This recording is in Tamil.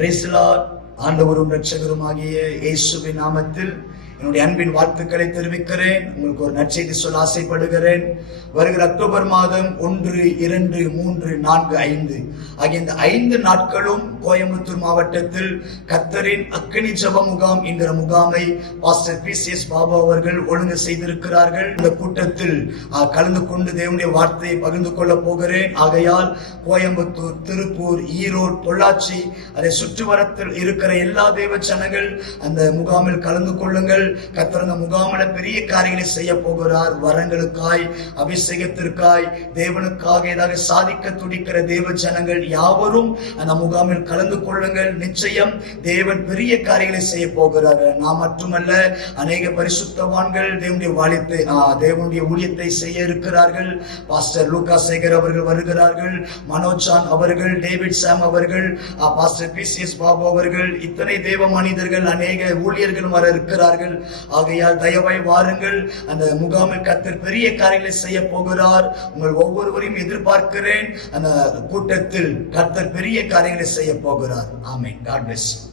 பிரைஸ்லார் ஆண்டவரும் ரட்சகருமாகிய இயேசுவின் நாமத்தில் என்னுடைய அன்பின் வாழ்த்துக்களை தெரிவிக்கிறேன். உங்களுக்கு ஒரு நற்செய்தி சொல்ல ஆசைப்படுகிறேன். வருகிற அக்டோபர் மாதம் ஒன்று இரண்டு மூன்று நான்கு ஐந்து ஆகிய இந்த ஐந்து நாட்களும் கோயம்புத்தூர் மாவட்டத்தில் கத்தரின் அக்னி ஜப முகாம் என்கிற முகாமை pastor P C S Baba அவர்கள் ஒழுங்கு செய்திருக்கிறார்கள். இந்த கூட்டத்தில் கலந்து கொண்டு தேவனுடைய வார்த்தையை பகிர்ந்து கொள்ள போகிறேன். ஆகையால் கோயம்புத்தூர் திருப்பூர் ஈரோடு பொள்ளாச்சி அதை சுற்றுவரத்தில் இருக்கிற எல்லா தேவ ஜனங்கள் அந்த முகாமில் கலந்து கொள்ளுங்கள். கத்திரங்க அந்த முகாமில பெரிய காரியங்களை செய்ய போகிறார். வரங்களுக்காய் அபிஷேகத்திற்காய் தேவனுக்காக ஏதாவது சாதிக்க துடிக்கிற தேவ ஜனங்கள் யாவரும் அந்த முகாமில் கலந்து கொள்ளுங்கள். நிச்சயம் தேவன் பெரிய காரியங்களை செய்ய போகிறார். நான் மட்டுமல்ல அநேக பரிசுத்தவான்கள் தேவனுடைய வாழியத்தை தேவனுடைய ஊழியத்தை செய்ய இருக்கிறார்கள். பாஸ்டர் லூகா சேகர் அவர்கள் வருகிறார்கள். மனோஜான் அவர்கள் டேவிட் சாம் அவர்கள் pastor P C S Babu அவர்கள் இத்தனை தேவ மனிதர்கள் அநேக ஊழியர்கள் வர இருக்கிறார்கள். ஆகையால் தயவாய் வாருங்கள். அந்த முகாமில் கத்தர் பெரிய காரியங்களை செய்ய போகிறார். உங்கள் ஒவ்வொருவரையும் எதிர்பார்க்கிறேன். அந்த கூட்டத்தில் கத்தர் பெரிய காரியங்களை செய்ய போகிறார். ஆமை காட் பிளஸ்